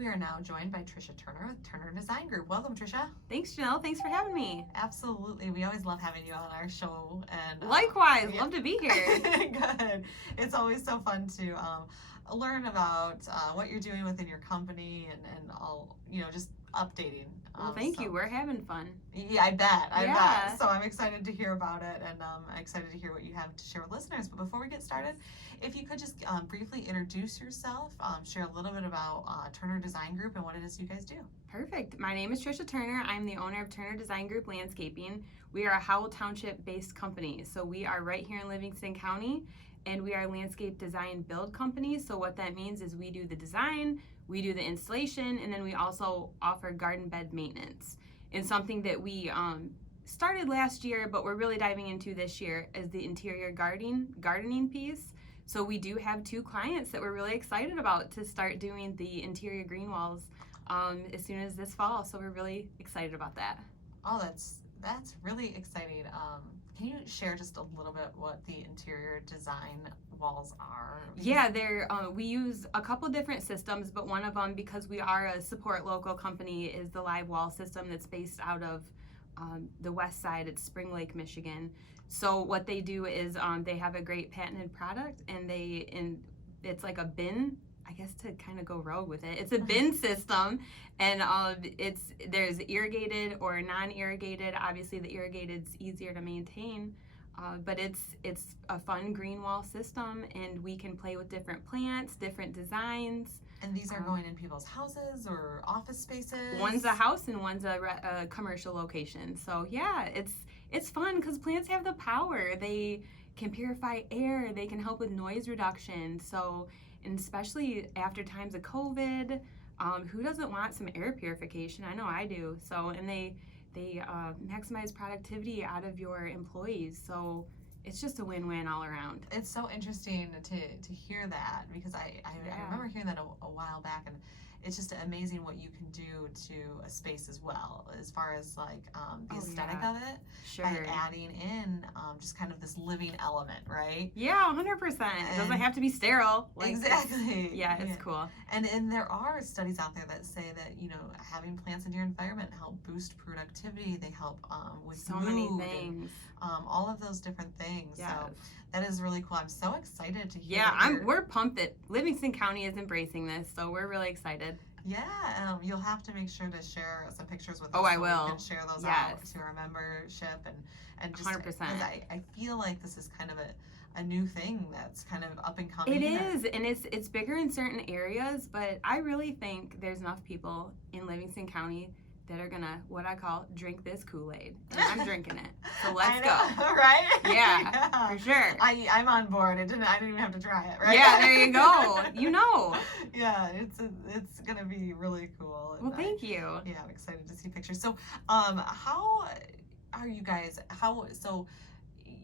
We are now joined by Tricia Turner with Turner Design Group. Welcome, Tricia. Thanks, Janelle. Thanks for having me. Absolutely. We always love having you on our show. And Likewise. Love to be here. Good. It's always so fun to learn about what you're doing within your company and all, just updating. Well, thank you. We're having fun. Yeah, I bet. So I'm excited to hear about it, and I'm excited to hear what you have to share with listeners. But before we get started, if you could just briefly introduce yourself, share a little bit about Turner Design Group and what it is you guys do. Perfect. My name is Tricia Turner. I'm the owner of Turner Design Group Landscaping. We are a Howell Township-based company, so we are right here in Livingston County, and we are a landscape design build company. So what that means is we do the design, we do the installation, and then we also offer garden bed maintenance. And something that we started last year, but we're really diving into this year, is the interior gardening piece. So we do have 2 clients that we're really excited about to start doing the interior green walls as soon as this fall. So we're really excited about that. Oh, that's really exciting. Can you share just a little bit what the interior design walls are? Yeah, we use a couple different systems, but one of them, because we are a support local company, is the live wall system that's based out of the west side. It's Spring Lake, Michigan. So what they do is they have a great patented product, and it's like a bin, I guess, to kind of go rogue with it. It's a bin system, and there's irrigated or non-irrigated. Obviously, the irrigated's easier to maintain, but it's a fun green wall system, and we can play with different plants, different designs. And these are going in people's houses or office spaces? One's a house and one's a commercial location. So yeah, it's fun because plants have the power. They can purify air. They can help with noise reduction. So, and especially after times of COVID, who doesn't want some air purification? I know I do. So, and they maximize productivity out of your employees. So it's just a win-win all around. It's so interesting to hear that, because I remember hearing that a while back, and it's just amazing what you can do to a space as well, as far as like the aesthetic of it. Sure. By adding in just kind of this living element, right? Yeah, 100%. It doesn't have to be sterile. Exactly. It's cool. And there are studies out there that say that, having plants in your environment help boost productivity. They help with so mood many things. And, all of those different things. Yes. So that is really cool. I'm so excited to hear. Yeah, we're pumped that Livingston County is embracing this, so we're really excited. Yeah, you'll have to make sure to share some pictures with us. Oh, I so will. We can share those out to our membership and just 100%. Because I feel like this is kind of a new thing that's kind of up and coming. It is, and it's bigger in certain areas, but I really think there's enough people in Livingston County that are gonna, what I call, drink this Kool-Aid. And I'm drinking it. So let's go. Right? Yeah, for sure. I'm on board. I didn't even have to try it, right? Yeah, there you go. Yeah, it's gonna be really cool. Well, thank you. Yeah, I'm excited to see pictures. So, how are you guys?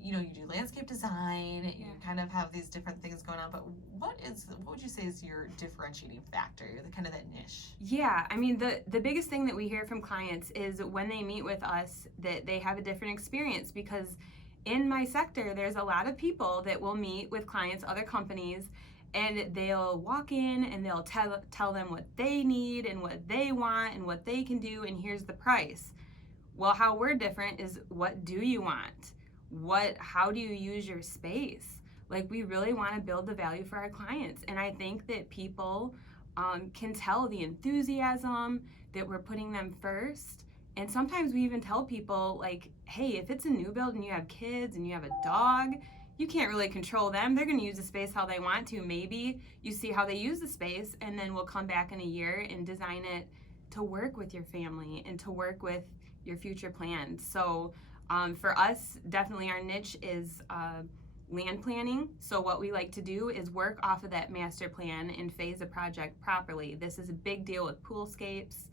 You do landscape design. You kind of have these different things going on. But what would you say is your differentiating factor? The kind of that niche. Yeah, I mean the biggest thing that we hear from clients is when they meet with us that they have a different experience, because in my sector there's a lot of people that will meet with clients, other companies, and they'll walk in and they'll tell them what they need and what they want and what they can do, and here's the price. Well, how we're different is, what do you want? How do you use your space? Like, we really want to build the value for our clients, and I think that people can tell the enthusiasm that we're putting them first. And sometimes we even tell people, like, hey, if it's a new build and you have kids and you have a dog, you can't really control them. They're going to use the space how they want to. Maybe you see how they use the space, and then we'll come back in a year and design it to work with your family and to work with your future plans. So for us, definitely our niche is land planning. So what we like to do is work off of that master plan and phase a project properly. This is a big deal with poolscapes.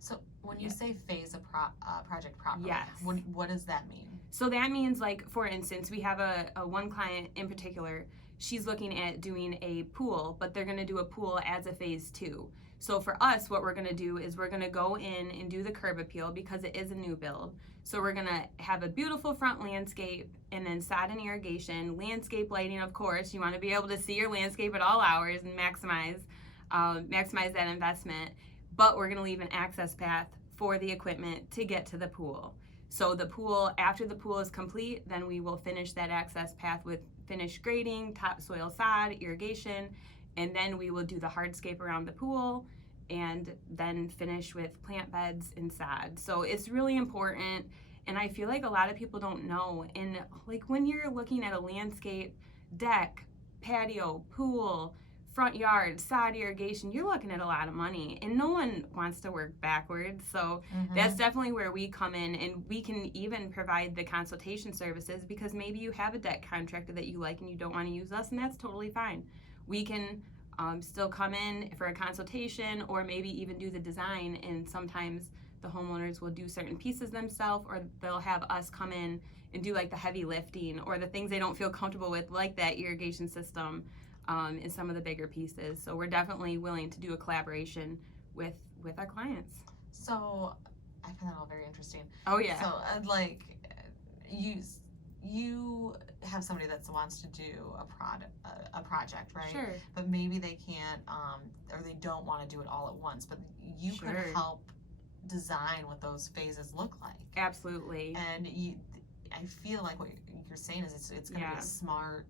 So when you say phase a project properly, yes. What does that mean? So that means, like, for instance, we have a one client in particular. She's looking at doing a pool, but they're going to do a pool as a phase 2. So for us, what we're going to do is we're going to go in and do the curb appeal, because it is a new build. So we're going to have a beautiful front landscape, and then sod and irrigation, landscape lighting, of course. You want to be able to see your landscape at all hours and maximize. maximize that investment, but we're going to leave an access path for the equipment to get to the pool. So the pool, after the pool is complete, then we will finish that access path with finished grading, topsoil sod, irrigation, and then we will do the hardscape around the pool and then finish with plant beds and sod. So it's really important, and I feel like a lot of people don't know. And like when you're looking at a landscape, deck, patio, pool, front yard, sod irrigation, you're looking at a lot of money, and no one wants to work backwards. So that's definitely where we come in, and we can even provide the consultation services, because maybe you have a deck contractor that you like and you don't want to use us, and that's totally fine. We can still come in for a consultation, or maybe even do the design, and sometimes the homeowners will do certain pieces themselves, or they'll have us come in and do like the heavy lifting or the things they don't feel comfortable with, like that irrigation system. In some of the bigger pieces. So we're definitely willing to do a collaboration with our clients. So I find that all very interesting. Oh yeah. So like you have somebody that wants to do a project, right? Sure. But maybe they can't or they don't want to do it all at once, but you could help design what those phases look like. Absolutely. And I feel like what you're saying is it's going to be a smart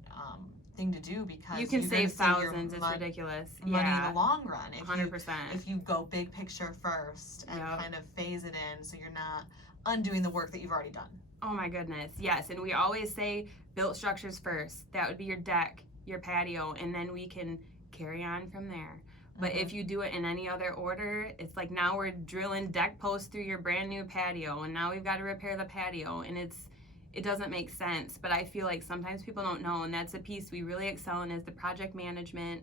thing to do, because you can save thousands. It's ridiculous. Money in the long run. 100%. If you go big picture first and kind of phase it in, so you're not undoing the work that you've already done. Oh my goodness, yes. And we always say built structures first. That would be your deck, your patio, and then we can carry on from there. But if you do it in any other order, it's like now we're drilling deck posts through your brand new patio, and now we've got to repair the patio, and it doesn't make sense. But I feel like sometimes people don't know, and that's a piece we really excel in, is the project management,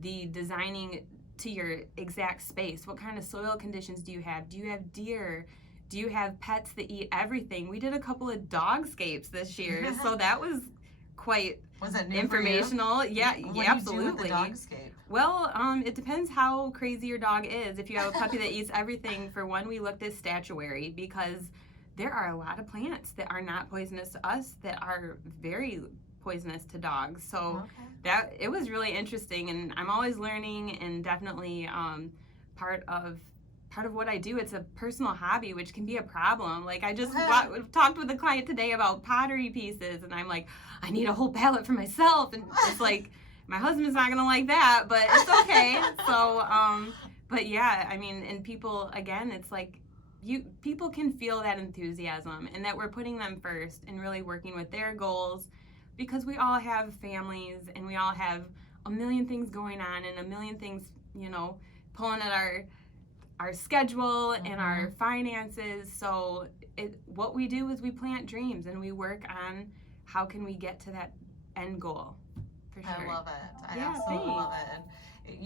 the designing to your exact space. What kind of soil conditions do you have? Do you have deer? Do you have pets that eat everything? We did a couple of dogscapes this year, so that was quite informational. Yeah, what absolutely. Do you do with the dogscape? Well, it depends how crazy your dog is. If you have a puppy that eats everything, for one, we looked at statuary, because there are a lot of plants that are not poisonous to us that are very poisonous to dogs. So that it was really interesting, and I'm always learning, and definitely part of what I do. It's a personal hobby, which can be a problem. Like I just talked with a client today about pottery pieces, and I'm like, I need a whole palette for myself, and it's like my husband's not gonna like that, but it's okay. So but yeah, I mean, and people, again, it's like people can feel that enthusiasm, and that we're putting them first and really working with their goals, because we all have families, and we all have a million things going on, and a million things, pulling at our schedule and our finances. So what we do is we plant dreams, and we work on how can we get to that end goal. For sure. I love it. I absolutely love it. And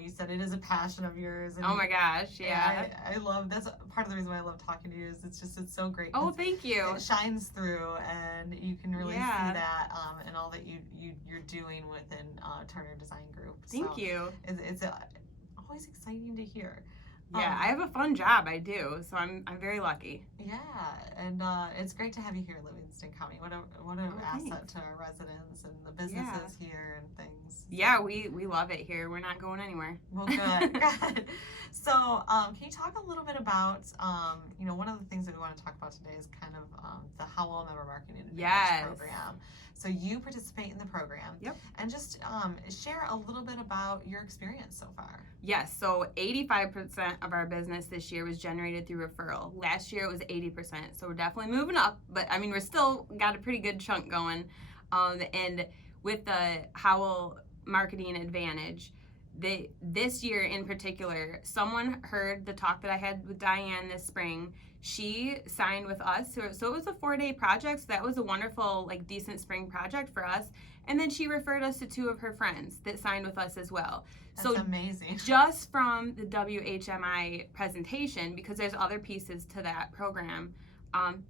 you said it is a passion of yours. And oh my gosh, yeah. I love, that's part of the reason why I love talking to you, is it's so great. Oh, thank you. It shines through, and you can really see that and all that you're doing within Turner Design Group. Thank you. It's always exciting to hear. Yeah, I have a fun job. I do, so I'm very lucky. Yeah, and it's great to have you here in Livingston County. What an asset to our residents and the businesses here and things. Yeah, we love it here. We're not going anywhere. Well, good. Good. So, can you talk a little bit about, one of the things that we want to talk about today is kind of the Howell Member Market Advantage program. So you participate in the program. Yep. And just share a little bit about your experience so far. Yes, so 85% of our business this year was generated through referral. Last year it was 80%, so we're definitely moving up, but I mean, we're still got a pretty good chunk going. And with the Howell Marketing Advantage, this year in particular, someone heard the talk that I had with Diane this spring. She signed with us, so it was a 4-day project, so that was a wonderful, decent spring project for us. And then she referred us to 2 of her friends that signed with us as well. That's amazing. Just from the WHMI presentation, because there's other pieces to that program,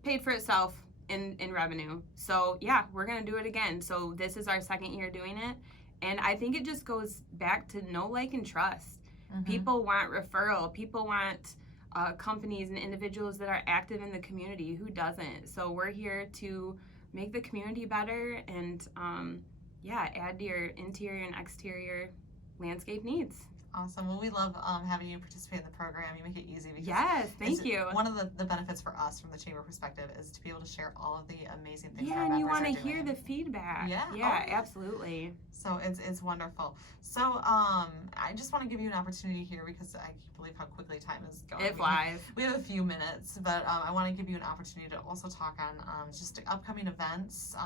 paid for itself in revenue. So yeah, we're gonna do it again. So this is our 2nd year doing it, and I think it just goes back to know, like, and trust. People want referral. People want companies and individuals that are active in the community. Who doesn't? So we're here to make the community better and add to your interior and exterior landscape needs. Awesome. Well, we love having you participate in the program. You make it easy because Yes, thank you. one of the benefits for us from the chamber perspective is to be able to share all of the amazing things that Yeah, our and you members want are to hear doing. the feedback. Yeah. Yeah, Oh, yeah. absolutely. So it's wonderful. So I just want to give you an opportunity here because I can't believe how quickly time is going. It flies. We have a few minutes, but I want to give you an opportunity to also talk on just upcoming events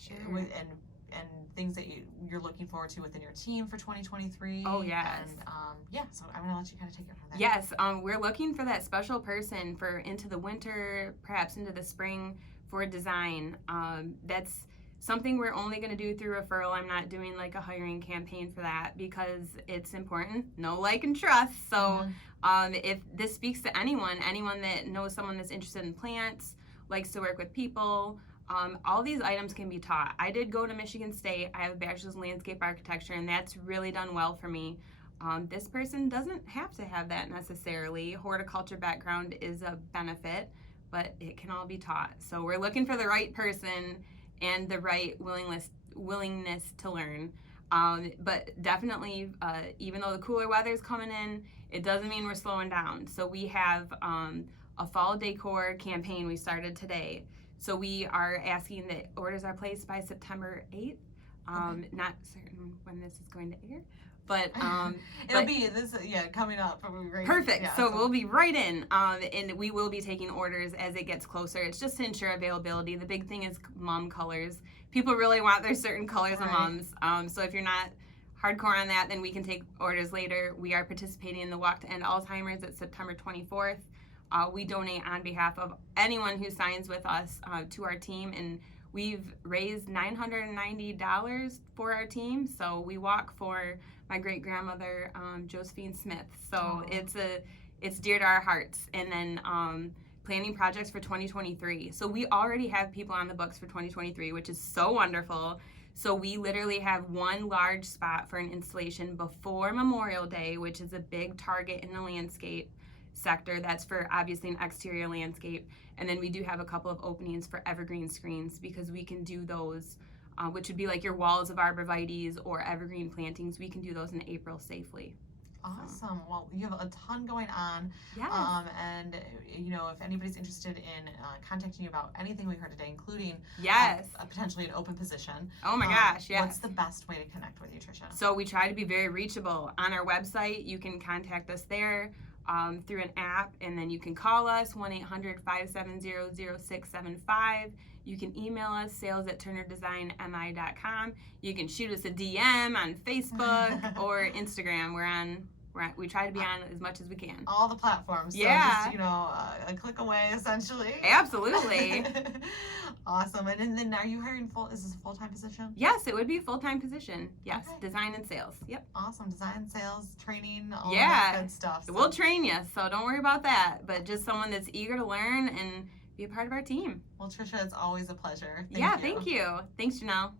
Sure. and things that you're looking forward to within your team for 2023. Oh, yes. And so I'm going to let you kind of take it from there. Yes, we're looking for that special person for into the winter, perhaps into the spring for design. That's something we're only going to do through referral. I'm not doing like a hiring campaign for that because it's important. Know, like, and trust. So if this speaks to anyone that knows someone that's interested in plants, likes to work with people, all these items can be taught. I did go to Michigan State. I have a bachelor's in landscape architecture, and that's really done well for me. This person doesn't have to have that necessarily. Horticulture background is a benefit, but it can all be taught. So we're looking for the right person and the right willingness to learn. But definitely, even though the cooler weather is coming in, it doesn't mean we're slowing down. So we have a fall decor campaign we started today. So we are asking that orders are placed by September 8th. Okay. Not certain when this is going to air, but it'll be this coming up. Right, perfect. Yeah, so we'll be right in, and we will be taking orders as it gets closer. It's just to ensure availability. The big thing is mom colors. People really want their certain colors of moms. So if you're not hardcore on that, then we can take orders later. We are participating in the Walk to End Alzheimer's at September 24th. We donate on behalf of anyone who signs with us to our team, and we've raised $990 for our team. So we walk for my great grandmother, Josephine Smith. So it's dear to our hearts. And then planning projects for 2023. So we already have people on the books for 2023, which is so wonderful. So we literally have one large spot for an installation before Memorial Day, which is a big target in the landscape sector. That's for obviously an exterior landscape. And then we do have a couple of openings for evergreen screens because we can do those, which would be like your walls of arborvitaes or evergreen plantings. We can do those in April safely. Awesome. Well, you have a ton going on. Yes. And if anybody's interested in contacting you about anything we heard today, including potentially an open position. Oh my gosh, yes. What's the best way to connect with you, Tricia? So we try to be very reachable. On our website, you can contact us there. Through an app, and then you can call us 1-800-570-0675. You can email us sales@turnerdesignmi.com. You can shoot us a DM on Facebook or Instagram. We try to be on as much as we can. All the platforms. Yeah. So just, a click away, essentially. Absolutely. Awesome. And then are you hiring is this a full-time position? Yes, it would be a full-time position. Yes, Okay. Design and sales. Yep. Awesome. Design, sales, training, all that good stuff. So. We'll train you, so don't worry about that. But just someone that's eager to learn and be a part of our team. Well, Tricia, it's always a pleasure. Thank you. Thanks, Janelle.